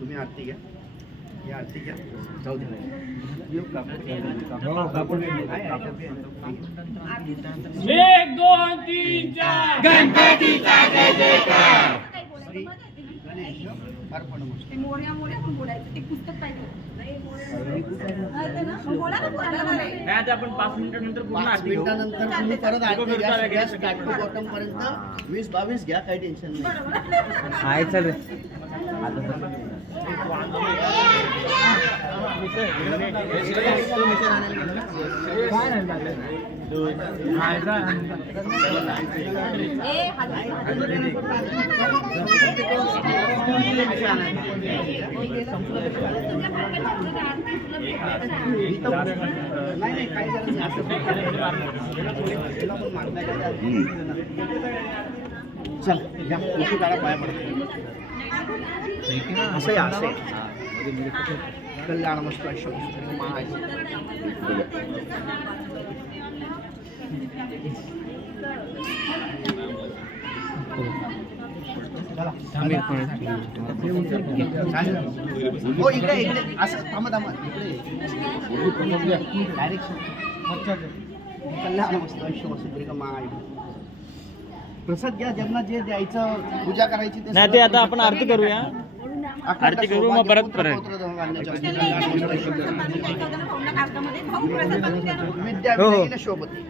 तुम्ही आरती घ्या, ही आरती घ्या, जाऊ द्या. एक दोन तीन चार गणपतीचा जय जयकार. श्री गणेश अर्पणमस्तु. ते मोर्या मोर्या पण बोलायचं ते पुस्तक पाहिजे नाही बोला ना बोला ना नाही आता आपण 5 मिनिटानंतर पूर्ण 5 आरती घेऊ. मिनिटानंतर तुम्ही परत आरती घ्या. सगळ्या स्टार्ट टू बॉटम पर्यंत 20-22 घ्या, काही टेन्शन नाही. आहे चालेल. नाही काही गरज नाही. असं चल या उशी काढा, पाया पडतो. असं आहे, असं आहे. कल्याण मस्त हो इकडे इकडे असं थांबा थांबा इकडे डायरेक्शन कल्याण मस्त आयुष्य वसुंधरिका महाआई. प्रसाद घ्या, ज्यांना जे द्यायचं पूजा करायची नाही ते आता आपण आरती करूया. आरती करू मग परत परत. विद्या शोभते.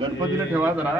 गणपतीला ठेवा जरा.